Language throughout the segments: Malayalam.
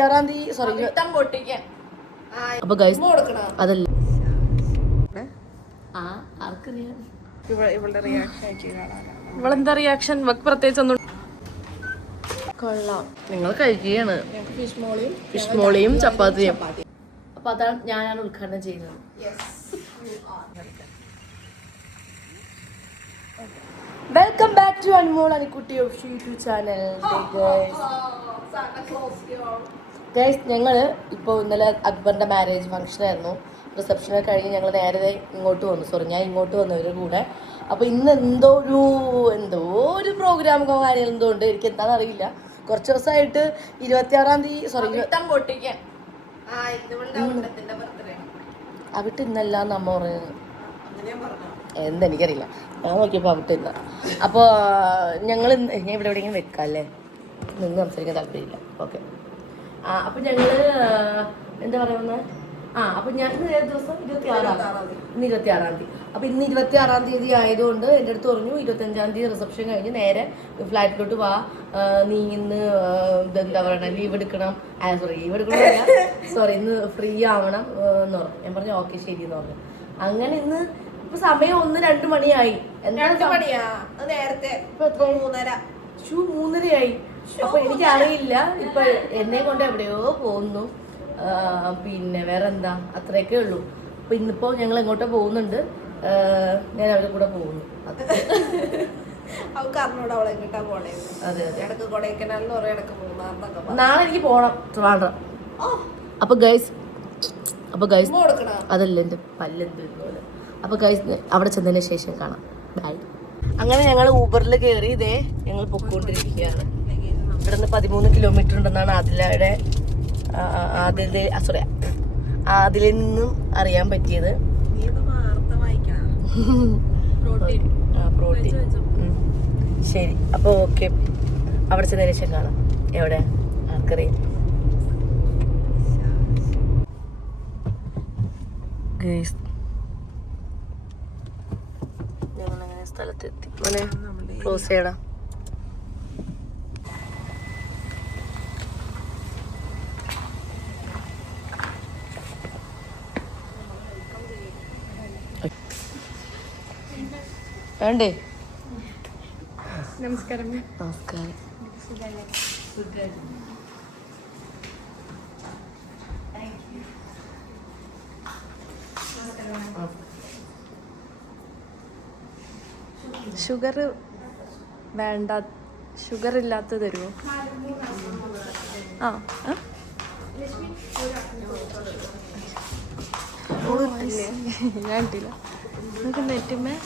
6-ാം തീയതി സോറി അപ്പൊ ഗൈസ് അതല്ല ഇവളെന്താ റിയാക്ഷൻ പ്രത്യേകിച്ച് ഒന്നും കൊള്ളാം. നിങ്ങൾ കഴിക്കുകയാണ് ഫിഷ് മോളിയും ചപ്പാത്തിയും. അപ്പൊ അതാണ് ഞാനാണ് ഉദ്ഘാടനം ചെയ്യുന്നത്. Welcome back to Anmol Anikutty YouTube channel. Guys ഞങ്ങള് ഇപ്പോൾ ഇന്നലെ അക്ബറിന്റെ മാരേജ് ഫംഗ്ഷൻ ആയിരുന്നു. റിസപ്ഷനൊക്കെ കഴിഞ്ഞ് ഞങ്ങൾ നേരത്തെ ഇങ്ങോട്ട് വന്നു. ഞാൻ ഇങ്ങോട്ട് വന്നവരുടെ കൂടെ. അപ്പോൾ ഇന്ന് എന്തോ ഒരു പ്രോഗ്രാമോ കാര്യങ്ങൾ എന്തോ ഉണ്ട്. എനിക്ക് എന്താണെന്ന് അറിയില്ല. കുറച്ച് ദിവസമായിട്ട് 26-ാം തീയതി അവിടെ ഇന്നല്ലാന്ന് അമ്മ പറയുന്നത്. എന്തെനിക്കറിയില്ല. ഞാൻ നോക്കിയപ്പോൾ അവിടെ ഇല്ല. അപ്പോൾ ഞങ്ങൾ ഞാൻ ഇവിടെ എവിടെയെങ്കിലും വെക്കാം അല്ലേ? നിന്ന് സംസാരിക്കാൻ താല്പര്യമില്ല. ഓക്കെ. അപ്പം ഞങ്ങൾ എന്താ പറയുന്നത്? അപ്പം ഞാൻ ഇന്ന് ഏത് ദിവസം 26-ാം തീയതി. അപ്പം ഇന്ന് 26-ാം തീയതി ആയതുകൊണ്ട് എൻ്റെ അടുത്ത് പറഞ്ഞു 25-ാം തീയതി റിസപ്ഷൻ കഴിഞ്ഞ് നേരെ ഫ്ലാറ്റിലോട്ട് വാ, നീ ഇന്ന് എന്താ പറയണ ലീവ് എടുക്കണം, ഇന്ന് ഫ്രീ ആവണം എന്ന് പറഞ്ഞു. ഞാൻ പറഞ്ഞു ഓക്കെ ശരി എന്ന് പറഞ്ഞു. അങ്ങനെ ഇന്ന് ഇപ്പൊ സമയം 1-2 മണിയായി. നേരത്തെ 3:30 അപ്പൊ എനിക്കറിയില്ല. ഇപ്പൊ എന്നെ കൊണ്ട് എവിടെയോ പോകുന്നു. പിന്നെ വേറെ എന്താ, അത്രയൊക്കെ ഉള്ളൂ. അപ്പൊ ഇന്നിപ്പോ ഞങ്ങൾ എങ്ങോട്ടോ പോകുന്നുണ്ട്. ഞാൻ അവരുടെ കൂടെ പോകുന്നു. നാളെ എനിക്ക് പോണം ട്രിവാൻഡ്രം. അപ്പൊ ഗൈസ് അതല്ല എന്റെ പല്ലെന്ത് പോലെ. അപ്പൊ ഗൈസ് അവിടെ ചെന്നതിന് ശേഷം കാണാം. ബൈ. അങ്ങനെ ഞങ്ങൾ ഊബറിൽ കയറി ഇതേ ഞങ്ങൾ പൊക്കോണ്ടിരിക്കുകയാണ്. ഇവിടെ നിന്ന് 13 കിലോമീറ്റർ ഉണ്ടെന്നാണ് അതിൽ നിന്നും അറിയാൻ പറ്റിയത്. പ്രോട്ടീൻ. ശരി, അപ്പോൾ ഓക്കെ. അവിടെ ചെന്നതിന് ശേഷം കാണാം. എവിടെ ആർക്കറിയാം. ഞങ്ങളങ്ങനെ സ്ഥലത്തെത്തി. മോനെ ക്ലോസ് ചെയ്യടാ. വേണ്ടേ? നമസ്കാരം. ഷുഗർ വേണ്ട, ഷുഗർ ഇല്ലാത്ത തരുമോ? ഞാൻ ഇട്ടില്ല. നമുക്ക് നെറ്റുമേ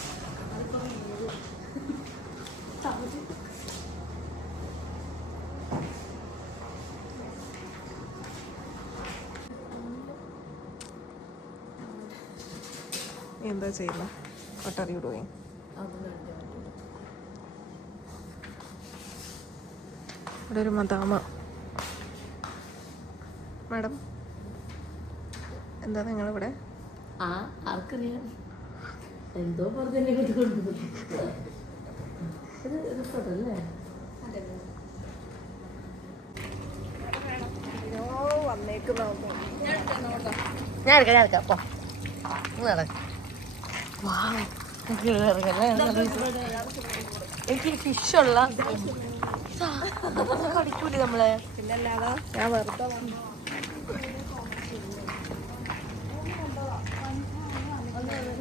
എന്താ ചെയ്യുന്നത്? What are you doing? ഇവിടെ ഒരു മദാമ. മാഡം എന്താ നിങ്ങളിവിടെ? ആർക്കറിയാം. എന്തോ പറഞ്ഞല്ലേ. ഞാൻ എടുക്കാം. പോ എനിക്ക് ഫിഷുള്ള കടിക്കൂലേ നമ്മളെ? പിന്നല്ലാതെ ഞാൻ വെറുതെ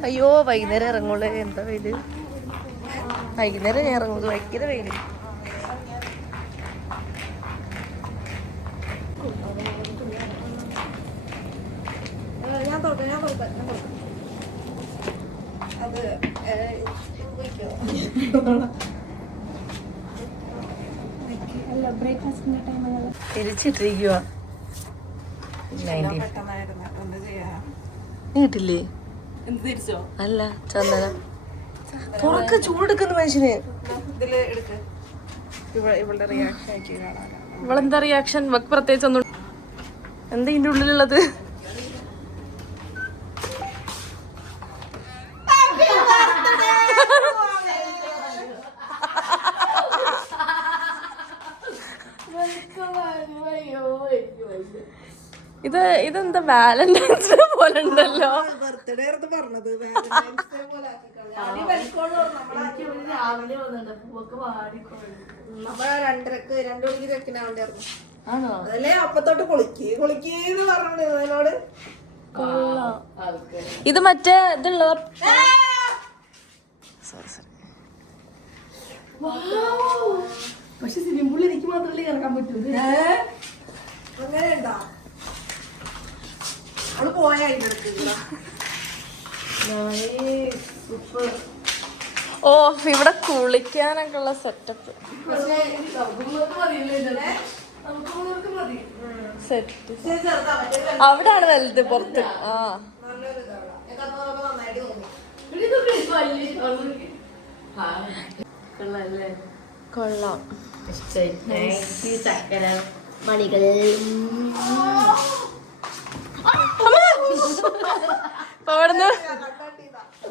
അയ്യോ വൈകുന്നേരം ഇറങ്ങുള്ളൂ. എന്താ വെയില്. വൈകുന്നേരം ഞാൻ ഇറങ്ങുള്ളൂ. ഭയങ്കര വെയില്. തിരിച്ചിട്ടിരിക്കുക. നീട്ടില്ലേ? അല്ല ചന്ദനം തുറക്ക. ചൂടെടുക്കുന്ന മനുഷ്യന്. ഇവളെന്താ റിയാക്ഷൻ പ്രത്യേകിച്ച് ഒന്നും. എന്താ ഇതിന്റെ ഉള്ളിലുള്ളത്? ഇതെന്താ വാലന്റൈൻസ് ഡേ പോലെ ഉണ്ടല്ലോ. ബർത്ത്ഡേ പറഞ്ഞത് രാവിലെ വന്നിട്ട് പൂവൊക്കെ വാടിക്കൊള്ളു. അപ്പൊ 2:30 2 മണിക്ക് ചെക്കിനാവണ്ടായിരുന്നു. ആണോ? അതല്ലേ അപ്പത്തോട്ട് കുളിക്കേന്ന് പറഞ്ഞോണ്ട് അതിനോട്. ഇത് മറ്റേ ഇതുള്ള പക്ഷെ സ്വിമ്മിംഗ് പൂളിൽ എനിക്ക് മാത്രമല്ലേ കിടക്കാൻ പറ്റൂ. അങ്ങനെയുണ്ടോ? അവള് പോയാ ഓ ഇവിടെ കുളിക്കാനൊക്കെ ഉള്ള സെറ്റപ്പ് സെറ്റ്. അവിടാണ് വലുത് പുറത്ത്. ആ കൊള്ളാം. ചക്കര മണികൾ അവിടുന്ന്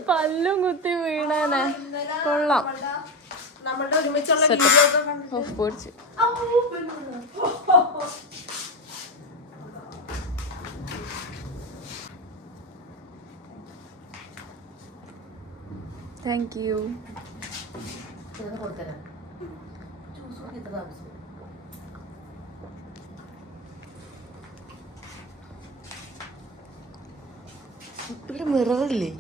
പല്ലും കുത്തി വീണാനെ. കൊള്ളാം. നമ്മളുടെ ഒരുമിച്ചുള്ള പൊടിച്ച് താങ്ക് യു. കൊടുത്തരാം. എത്ര താമസം? ഇവിടെ മിററില്ലേ?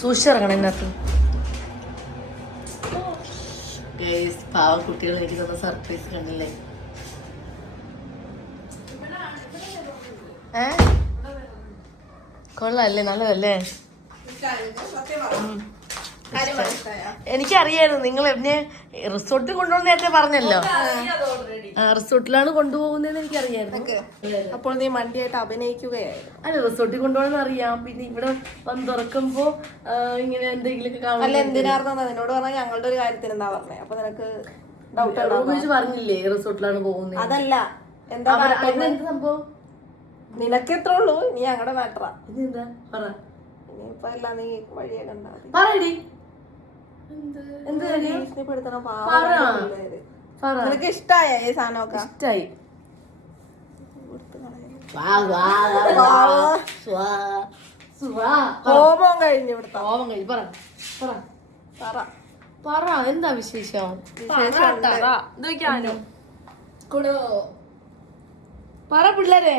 സൂക്ഷിച്ചിറങ്ങണം ഇതിനകത്ത്. പാവ കുട്ടികൾ എനിക്ക് തന്ന സർപ്രൈസ് കണ്ടില്ലേ? കൊള്ളാല്ലേ? നല്ലതല്ലേ? എനിക്കറിയായിരുന്നു നിങ്ങൾ എന്നെ റിസോർട്ടിൽ കൊണ്ടുപോകുന്ന നേരത്തെ പറഞ്ഞല്ലോ. റിസോർട്ടിലാണ് കൊണ്ടുപോകുന്നതെന്ന് എനിക്കറിയായിരുന്നു. അപ്പോൾ നീ മണ്ടിയായിട്ട് അഭിനയിക്കുകയായിരുന്നു. അല്ല, റിസോർട്ടിൽ കൊണ്ടുപോകണമെന്ന് അറിയാം. പിന്നെ ഇവിടെ വന്ന് തുറക്കുമ്പോ ഇങ്ങനെ എന്തെങ്കിലുമൊക്കെ അല്ല, എന്തിനായിരുന്നു നിന്നോട് പറഞ്ഞാൽ ഞങ്ങളുടെ ഒരു കാര്യത്തിന് എന്താ പറഞ്ഞേ? അപ്പൊ നിനക്ക് ഡൗട്ട് പറഞ്ഞില്ലേ റിസോർട്ടിലാണ് പോകുന്നത്? അതല്ല, എന്താ എന്ത് സംഭവം? നിനക്ക് എത്ര ഉള്ളൂ? നീ ഞങ്ങളുടെ മാറ്ററാ. ഇതെന്താ പറ. ഇനിയിപ്പോ എല്ലാം നീ വഴിയെ കണ്ടാ പറയടി. നിനക്ക് ഇഷ്ടായ ഈ സാധനമൊക്കെ? ഇഷ്ടായി. കോപം കഴിഞ്ഞു ഇവിടുത്തെ. കോപം കഴിഞ്ഞു. പറ പറ പറ പറ. എന്താ വിശേഷം? പറ പിള്ളേരെ.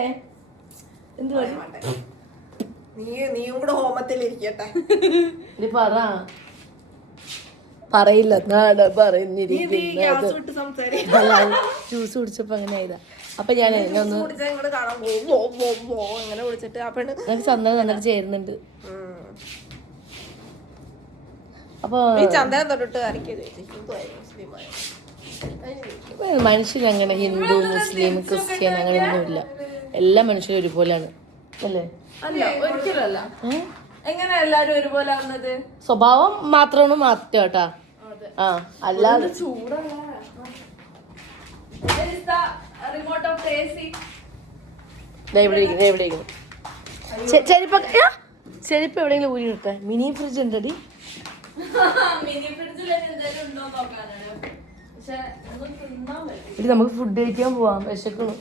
എന്ത് നീയും കൂടെ ഹോമത്തിൽ ഇരിക്കട്ടെ. പറ. പറയില്ല ജ്യൂസ് കുടിച്ചപ്പോ അങ്ങനെ ആയതാ. അപ്പൊ ഞാൻ ഒന്ന് അങ്ങനെ വിളിച്ചിട്ട് ആ പെണ്ണ് ചന്ദനം നന്നായിട്ട് ചേരുന്നുണ്ട്. അപ്പൊ ചന്ദനം തൊട്ടിട്ട് മനുഷ്യൻ അങ്ങനെ ഹിന്ദു മുസ്ലിം ക്രിസ്ത്യൻ അങ്ങനെ ഒന്നുമില്ല. എല്ലാ മനുഷ്യരും ഒരുപോലെയാണ് അല്ലേ? അല്ല, ഒരിക്കലല്ല. എങ്ങനെ എല്ലാരും ഒരുപോലെ വന്നത്? സ്വഭാവം മാത്രമാണ് മാറ്റം കേട്ടാ. ആ, അല്ലാതെ ചെരുപ്പ് എവിടെയെങ്കിലും ഊരി നിർത്താ. Mini fridge ഉണ്ടടി. നമുക്ക് ഫുഡ് കഴിക്കാൻ പോവാം. വിശക്കണം.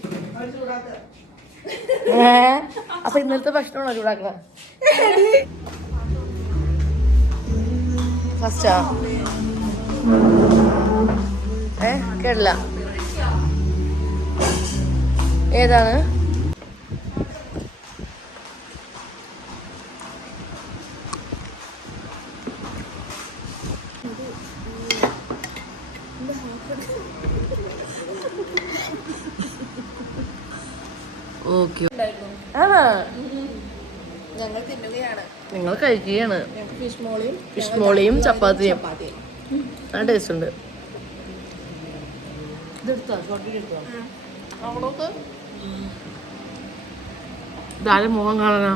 അപ്പൊ ഇന്നലത്തെ ഭക്ഷണമാണോ ചൂടാക്കണ? ഫസ്റ്റാ കേട്ടില്ല. ഏതാണ്? ഓക്കെ. ഞങ്ങൾ തിന്നുകയാണ്. നിങ്ങൾ കഴിക്കുകയാണ്. ഫിഷ് മോളിയും ചപ്പാത്തിയും. ആ ടേസ്റ്റ് ഉണ്ട്. ഇതാരും മുഖം കാണാനാ?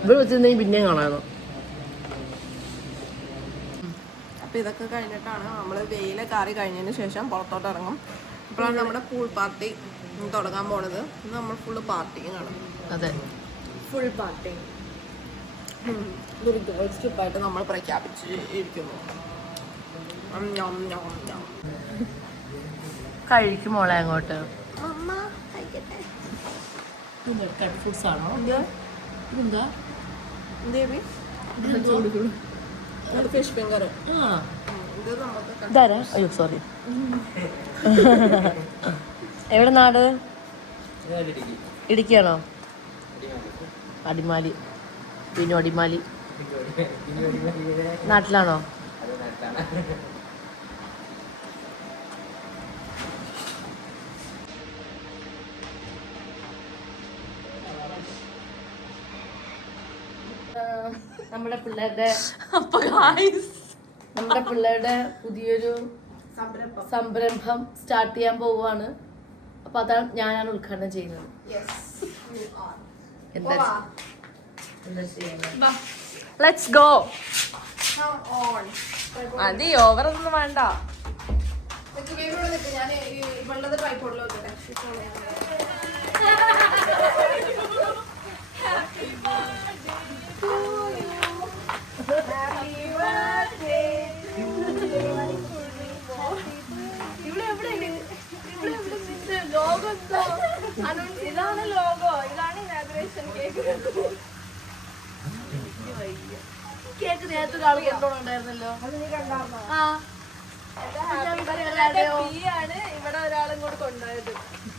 ഇവിടെ വെച്ചിരുന്നെങ്കിൽ പിന്നെയും കാണാനോ. അപ്പൊ ഇതൊക്കെ കഴിഞ്ഞിട്ടാണ് നമ്മള് വെയിലെ കാറി കഴിഞ്ഞതിന് ശേഷം പുറത്തോട്ട് ഇറങ്ങും. ഇപ്പോഴാണ് നമ്മുടെ പൂൾ പാർട്ടി തുടങ്ങാൻ പോണത്. ഇന്ന് നമ്മൾ ഫുള്ള് പാർട്ടിയും കാണും. അതെ, ഫുൾ പാർട്ടി. ഇതൊരു ഗേൾസ് ട്രിപ്പായിട്ട് നമ്മൾ പ്രഖ്യാപിച്ച് ഇരിക്കുന്നു. കഴിക്കും മോളെ അങ്ങോട്ട്. അമ്മ കഴിക്കട്ടെ. ഫുഡ്സ് ആണോ? എന്താ ഫിഷ് ഫിംഗർ. ഇത് നമുക്ക് ഇതാരാ? അയ്യോ സോറി. എവിടെ നാട്? ഇടുക്കിയാണോ? അടിമാലി. പിന്നെ അടിമാലി നാട്ടിലാണോ? നമ്മുടെ പിള്ളേരുടെ പുതിയൊരു സംരംഭം സ്റ്റാർട്ട് ചെയ്യാൻ പോവുകയാണ്. അപ്പൊ അതാണ് ഞാനാണ് ഉദ്ഘാടനം ചെയ്യുന്നത്. എന്താ ലെറ്റ്സ് ഗോ. മതി, ഓവറൊന്നും വേണ്ട. ഞാൻ ഇവളുടെ ട്രൈപോഡിൽ വെക്കട്ടെ. ഇതാണ് ലോഗോ, ഇതാണ് ഇനാഗുറേഷൻ കേക്ക്. കേക്ക് നേരത്തെ ഒരാൾ കൊണ്ടുപോകണ്ടായിരുന്നല്ലോ. ആണ് ഇവിടെ ഒരാളും കൂടെ കൊണ്ടുപോയത്.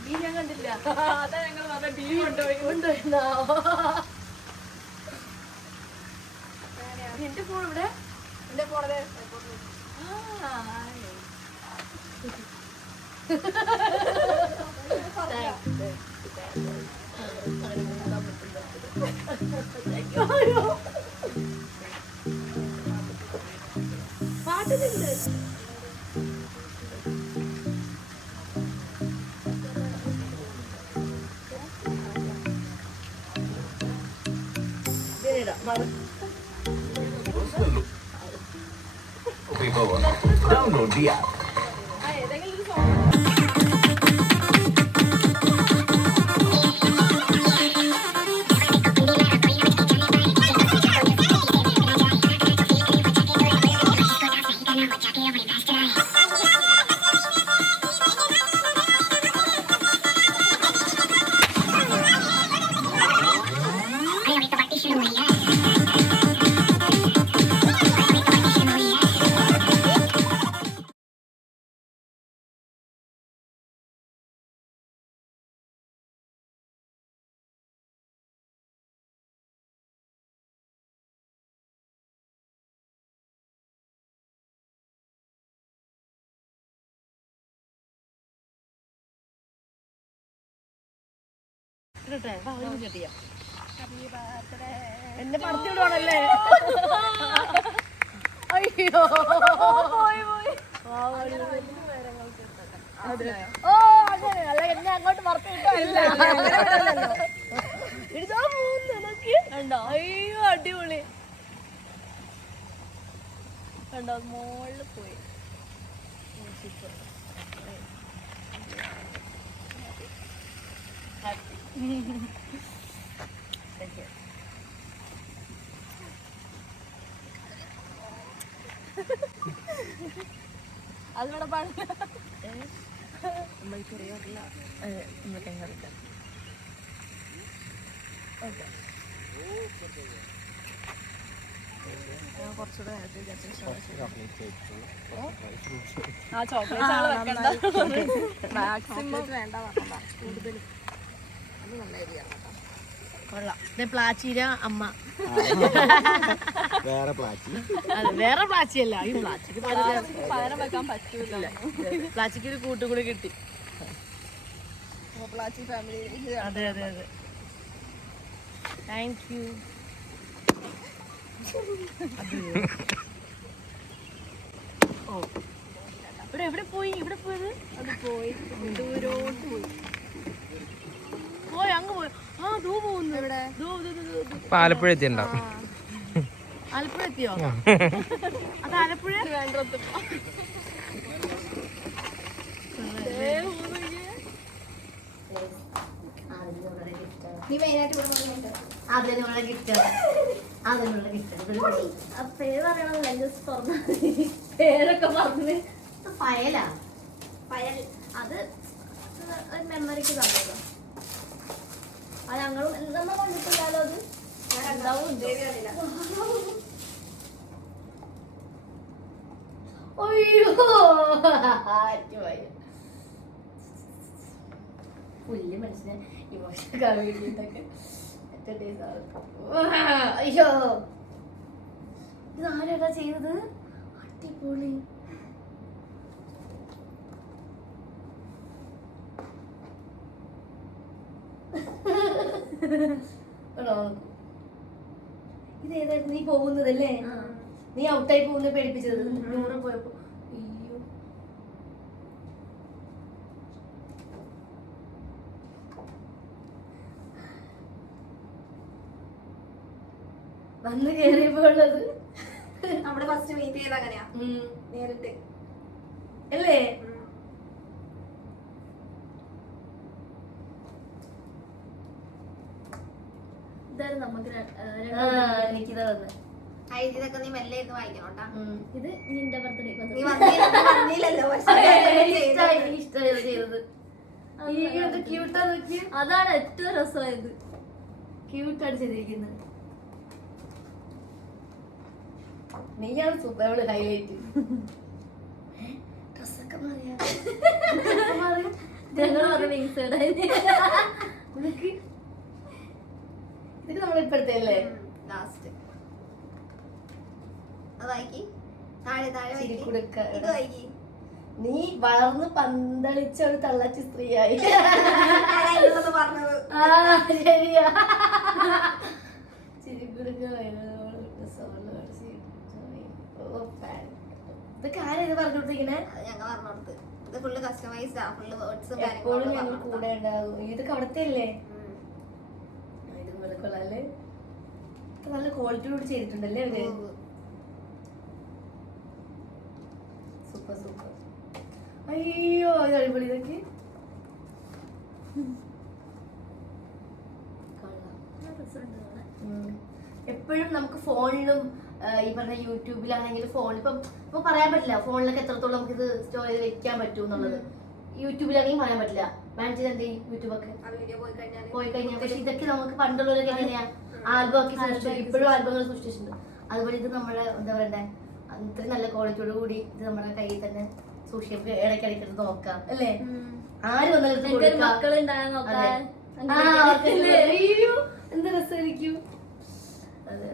ഈ ഞാൻ കണ്ടില്ല. അതാ ഞങ്ങൾ പറഞ്ഞ ബി കൊണ്ടുപോയി. എന്റെ ഫോൺ ഇവിടെ. എന്റെ ഫോണത് പാട്ടുന്നുണ്ട്. Download the app. ഏതെങ്കിലും ഒരു സോങ് എന്നെ പറത്തി വിടുവാണല്ലേ? അയ്യോ ഓ അങ്ങനെ അല്ല, എന്നെ അങ്ങോട്ട് പറത്തി വിട്ടല്ല. അയ്യോ അടിപൊളി കണ്ടോ, മോളില് പോയി. അതിവിടെ പാടില്ല. നമ്മൾക്കറിയാറില്ല. നമ്മൾക്കറിയില്ല. ഓക്കെ, കുറച്ചുകൂടെ ആ ചോക്ലേറ്റ് ആള് വെക്കണ്ട. മാക്സിമം വേണ്ട കൂടുതൽ. അത് നല്ല ഏരിയയാണ് കേട്ടോ. കൊള്ളാം. പ്ലാച്ചിര അമ്മ വേറെ പ്ലാച്ചി. അതെ, വേറെ പ്ലാച്ചിയല്ല. ഈ പ്ലാച്ചിക്ക് പകരം വെക്കാൻ പറ്റൂല. പ്ലാച്ചിക്ക് ഒരു കൂട്ടും കൂടി കിട്ടി. പ്ലാച്ചി ഫാമിലി. അതെ അതെ അതെ, താങ്ക് യു. ഓ, ഇവിടെ എവിടെ പോയി? ഇവിടെ പോയത് അത് പോയി ദൂരോട്ട് പോയി. പോയി അങ്ങ് പോയി. ആ ദൂ പോകുന്നു. എവിടെ? ആലപ്പുഴ എത്തിണ്ടാവും. ആലപ്പുഴ എത്തിയോ? അത് ആലപ്പുഴ വേണ്ടത്. നീ മെയിനായിട്ട് അതിനുള്ള ഗിഫ്റ്റ്, അതിനുള്ള ഗിഫ്റ്റ്. പേര് പറയണമല്ല, ജസ്റ്റ് പറഞ്ഞ പേരൊക്കെ പറഞ്ഞ് ഫയലാ. അത് ഒരു മെമ്മറിക്ക് തന്നതോ. അത് ഞങ്ങളും നമ്മൾ കണ്ടിട്ടില്ലല്ലോ. അത് ഉണ്ടാവും. അയ്യോ പുല്ല് മനുഷ്യനെ ഇമോഷൻ കാണിട്ടൊക്കെ അയ്യോ ഇത് ആരാ ചെയ്തത്? അടിപൊളി. ഇതേതായിരുന്നു നീ പോകുന്നതല്ലേ? നീ ഔട്ടായി പോകുന്ന പേടിപ്പിച്ചത് 100 പോയപ്പോ. അയ്യോ വന്ന് കേറിയപ്പോ ഉള്ളത് നമ്മള് ഫസ്റ്റ് മീറ്റ് ചെയ്ത് അങ്ങനെയാ നേരിട്ട് അല്ലേ? ഇതായിരുന്നു നമുക്ക് എനിക്കിതാ തന്നെ. ഇതൊക്കെ നീ മെല്ലെ ഇരുന്ന് വായിക്കണോട്ടാ. ഇത് നിന്റെ ബർത്ത്ഡേ നീ വന്നില്ലല്ലോ. ഇഷ്ടമായി ചെയ്തത്. അതാണ് ഏറ്റവും രസമായത്. ക്യൂട്ടാണ് ചെയ്തിരിക്കുന്നത്. നീയാണ് സൂപ്പർ ഹൈലൈറ്റ്. ഡ്രസ്സൊക്കെ മാറിയാ ഞങ്ങൾ പറഞ്ഞ ഇൻസൈഡ് ഇതൊക്കെ നമ്മളിപ്പോഴത്തെ അല്ലേ? ലാസ്റ്റ് വായിക്കി താഴെ താഴെ ചിരിക്കുടുക്ക. ഇത് വായിക്കി. നീ വളർന്ന് പന്തളിച്ച ഒരു തള്ളച്ചി സ്ത്രീയായി. പറഞ്ഞത് ശരിയാ. ചിരിക്കുടുക്ക. ഇതൊക്കെ ആരാ ഇത് പറഞ്ഞു കൊടുത്തിരിക്കണേ? ഞങ്ങൾ പറഞ്ഞോടത്ത്. ഇത് ഫുള്ള് കസ്റ്റമൈസ്ഡ് ആ. ഫുള്ള് വേർഡ്സും എപ്പോഴും ഞങ്ങൾ കൂടെ ഉണ്ടാകും. ഇതൊക്കെ അവിടത്തെ അല്ലേ? ഇതുപോലെ കൊള്ളാല്ലേ? നല്ല ക്വാളിറ്റിയോട് ചെയ്തിട്ടുണ്ടല്ലേ അവര്? Super super. അയ്യോ ഇത് അടിപൊളി. ഇതൊക്കെ എപ്പോഴും നമുക്ക് ഫോണിലും ഈ പറഞ്ഞ യൂട്യൂബിലാണെങ്കിലും ഫോണിൽ ഇപ്പം പറയാൻ പറ്റില്ല ഫോണിലൊക്കെ എത്രത്തോളം നമുക്ക് ഇത് സ്റ്റോർ ചെയ്ത് വെക്കാൻ പറ്റും എന്നുള്ളത്. യൂട്യൂബിലാണെങ്കിൽ പറയാൻ പറ്റില്ല. ബാൻ ചെയ്ത് എന്ത് ചെയ്യും? യൂട്യൂബൊക്കെ പോയി കഴിഞ്ഞാൽ. പക്ഷെ ഇതൊക്കെ നമുക്ക് പണ്ടുള്ളവരൊക്കെ എങ്ങനെയാ ആൽബം ഒക്കെ സൂക്ഷിച്ചു. ഇപ്പോഴും ആൽബങ്ങൾ സൂക്ഷിച്ചിട്ടുണ്ട്. അതുപോലെ ഇത് നമ്മുടെ എന്താ പറയണ്ടേ ഇത്രയും നല്ല ക്വാളിറ്റിയോട് കൂടി ഇത് നമ്മുടെ കയ്യിൽ തന്നെ സൂക്ഷിച്ച് ഇടയ്ക്കിടയ്ക്ക് നോക്കാം അല്ലേ? ആര് വന്നാലും എന്ത് രസമായിരിക്കും. അതെ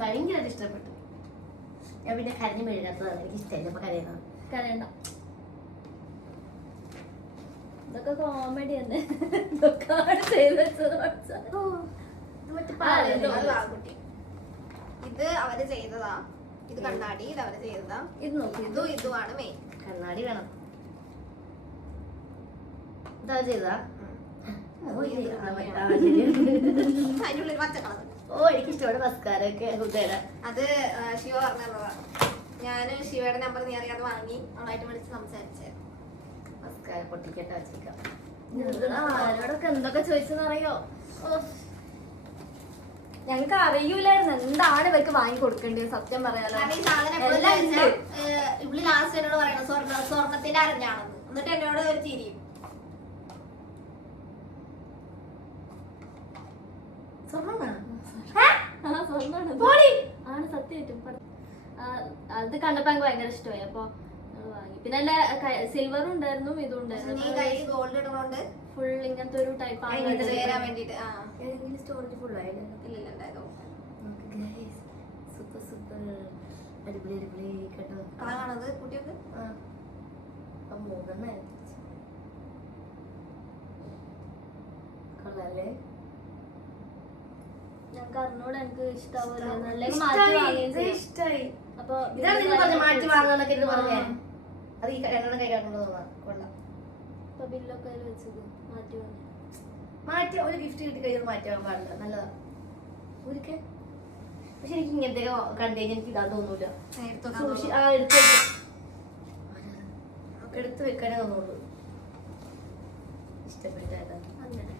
ഭയങ്കര ഇഷ്ടപ്പെട്ടു. ഞാൻ പിന്നെ കരഞ്ഞു മെഴുകാത്തതാണ്. എനിക്ക് ഇഷ്ടമല്ല ഇപ്പൊ കരയുന്നത്. കരയണ്ട. ഇതൊക്കെ കോമഡി തന്നെ. ഇത് അവര് ചെയ്തതാ. ഇത് കണ്ണാടി. ഇത് അവര് ചെയ്തതാ. ഇത് നോക്കി. ഇതുമാണ് മെയിൻ. കണ്ണാടി വേണം. ഇതാ ചെയ്തതാ. അതിനുള്ളിൽ പച്ച കളർ. ഓ എനിക്ക് ഇഷ്ടപ്പെട്ട മസ്കാരൊക്കെ അത് ശിവ പറഞ്ഞതാ. ഞാന് ശിവയുടെ നമ്പർ നീ അറിയാതെ വാങ്ങി അവളായിട്ട് വിളിച്ച് സംസാരിച്ചേ. മസ്കാര പൊട്ടിക്കട്ടെ വെച്ചേക്കാം. ആരോടൊക്കെ എന്തൊക്കെ ചോദിച്ചെന്നറിയോ? ഞങ്ങക്ക് അറിയൂലായിരുന്നു എന്താണ് ഇവർക്ക് വാങ്ങി കൊടുക്കേണ്ടത്. സത്യം പറയാലോ. ഈ സാധനം ഇവിടെ ലാസ്റ്റ് എന്നോട് പറയണം സ്വർണത്തിന്റെ അരഞ്ഞാണെന്ന്. എന്നിട്ട് എന്നോട് ഒരു ചിരിയും. ആണ് സത്യമായിട്ടും. അത് കണ്ടപ്പോ എനിക്ക് ഭയങ്കര ഇഷ്ടമായി. അപ്പൊ വാങ്ങി. പിന്നെ എന്റെ സിൽവറും ഉണ്ടായിരുന്നു ഇതും ഉണ്ടായിരുന്നു. ഗോൾഡ് ഇടുന്നോണ്ട് ഫുൾ ഇങ്ങനത്തെ ഒരു ടൈപ്പ് ആണ്. സ്റ്റോറേജ് ഫുൾ ആയില്ലേ? സൂപ്പർ സൂപ്പർ അടിപൊളി അടിപൊളി കേട്ടോ. കളറാണത് കുട്ടിയൊക്കെ. മൂന്നെണ്ണ കൊള്ളാല്ലേ? ഞങ്ങൾക്ക് അറിഞ്ഞോട് എനിക്ക് ഇഷ്ടാവൂല. നല്ല ഇഷ്ടായി. അപ്പൊ മാറ്റി വാങ്ങാന്നൊക്കെ പറഞ്ഞേ. അത് ഈ രണ്ടെണ്ണം കൈ കിടക്കുന്നത് കൊള്ളാം. ഇപ്പൊ ബില്ലൊക്കെ വെച്ചത് മാറ്റി വാങ്ങി. മാറ്റി ഒരു ഗിഫ്റ്റ് കിട്ടി കഴിഞ്ഞാൽ മാറ്റി വാങ്ങാൻ പാടില്ല. നല്ലതാ ഒരിക്കൽ. പക്ഷെ എനിക്ക് ഇങ്ങനത്തെ കണ്ടു കഴിഞ്ഞാൽ എനിക്ക് ഇതാ തോന്നൂല. എടുത്ത് വെക്കാനേ തോന്നുള്ളൂ. ഇഷ്ടപ്പെട്ട അങ്ങനെ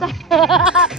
Bye.